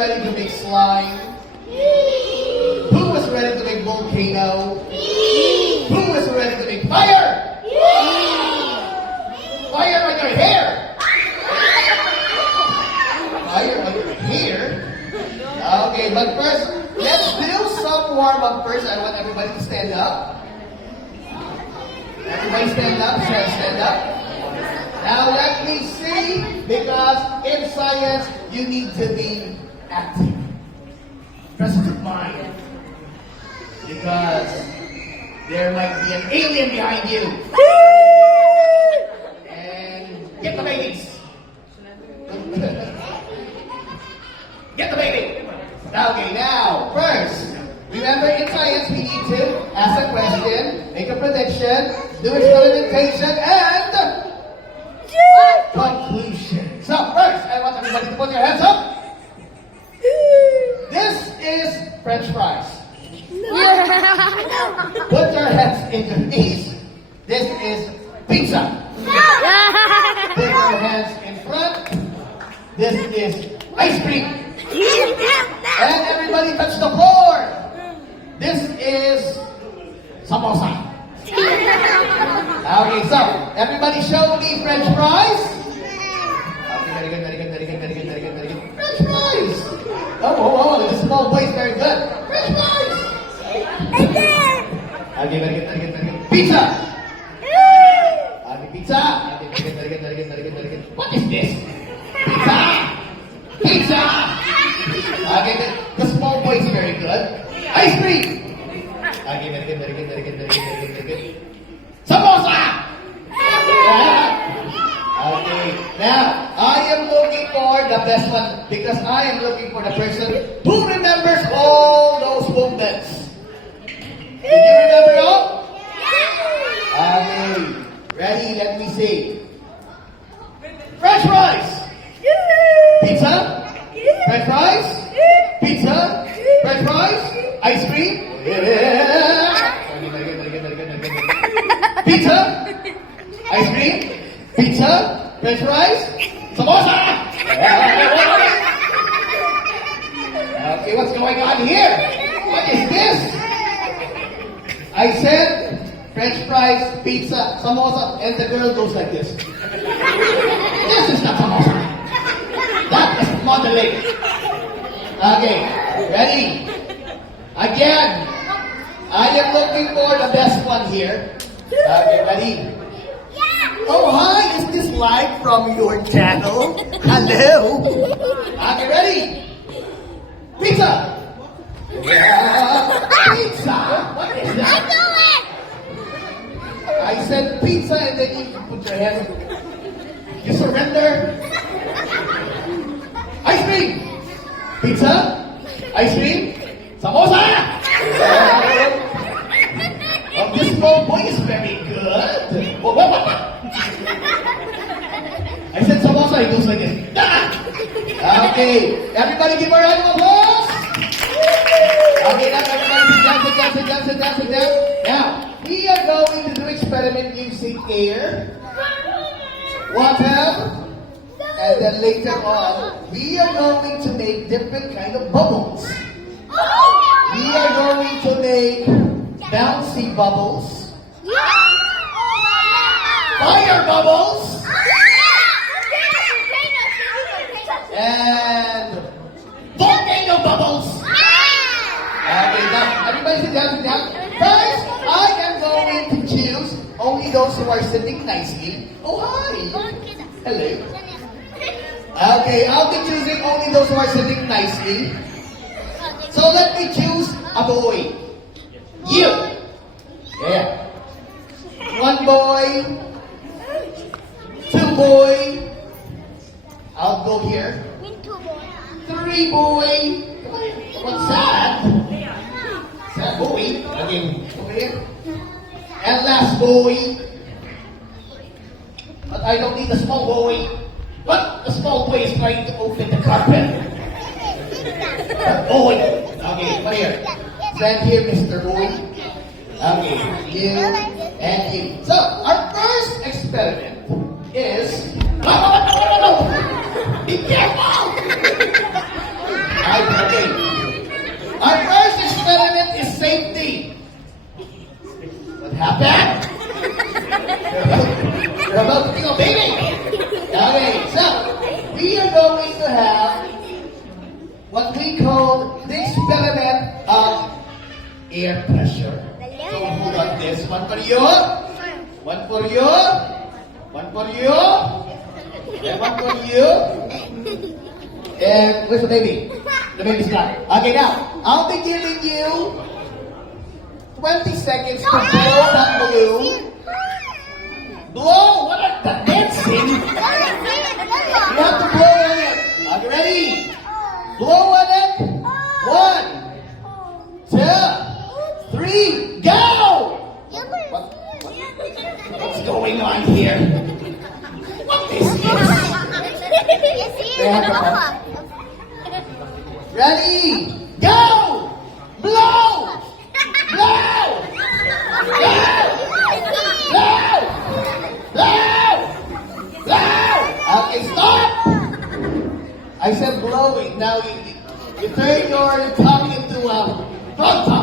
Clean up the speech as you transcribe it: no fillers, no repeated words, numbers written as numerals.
ready to make slime? Who was ready to make volcano? Who was ready to make fire? Fire on your hair! Fire on your hair? Okay, but first, let's do some warm-up first. I want everybody to stand up. Everybody stand up, stand up. Now let me see, because in science, you need to be active. Presence of mind. Because there might be an alien behind you. And get the babies. Get the baby. Okay, now, first, remember in science, we need to ask a question, make a prediction, do experimentation, and conclusion. So, first, I want everybody to put your hands up. This is French fries. Put your hands in your knees. This is pizza. Put your hands in front. This is ice cream. And everybody touch the floor. This is samosa. Okay, so everybody show me French fries. Okay, very good, very good, very good, very good, very good, very good. French fries. Oh, this small boy is very good. French fries. Okay, very good, very good, very good. Pizza. Okay, pizza. Okay, very good, very good, very good, very good, very good. What is this? Pizza. Pizza. Okay, the small boy is very good. Ice cream. Okay, very good, very good, very good, very good, very good, very good. Samosa! Okay, now, I am looking for the best one because I am looking for the person who remembers all those moments. Did you remember all? Okay, ready? Let me see. French fries! Pizza? French fries? Pizza? French fries? Ice cream? Pizza? Ice cream? Pizza? French fries? Samosa? Okay, what's going on here? What is this? I said French fries, pizza, samosa, and the girl goes like this. This is not samosa. That is modeling. Okay, ready? Again, I am looking for the best one here. Okay, ready? Oh, hi, is this live from your channel? Hello? Okay, ready? Pizza! Pizza? What is that? I said pizza and then you put your hand. You surrender? Ice cream! Pizza? Ice cream? Samosa! Oh, this small boy is very good. What? I said samosa, he goes like this. Okay, everybody give a round of applause. Okay, now everybody sit down. Now, we are going to do experiment using air, water, and then later on, we are going to make different kind of bubbles. We are going to make bouncy bubbles, fire bubbles, and volcano bubbles. Okay, now everybody sit down. First, I am going to choose only those who are sitting nicely. Oh, hi. Hello. Okay, I'll be choosing only those who are sitting nicely. So let me choose a boy. You. Yeah. One boy. Two boy. I'll go here. 3 boy. What's that? Sad boy. Okay, over here. And last boy. But I don't need a small boy. But the small boy is trying to open the carpet. Boy. Okay, come here. Stand here, Mr. Boy. Okay, you and you. So, our first experiment is... No! Be careful! what we call the experiment of air pressure. So who got this? One for you. One for you. One for you. And one for you. And where's the baby? The baby's gone. Okay, now, I'll be giving you 20 seconds to blow that balloon. Blow? What are the dancing? You have to blow on it. Are you ready? Blow on it. 1, 2, 3, go! What's going on here? What is this? Ready? Go! Blow! Blow! Blow! Blow! Blow! Blow! Okay, stop! I said blowing. Now you turn your tongue into a frog tongue.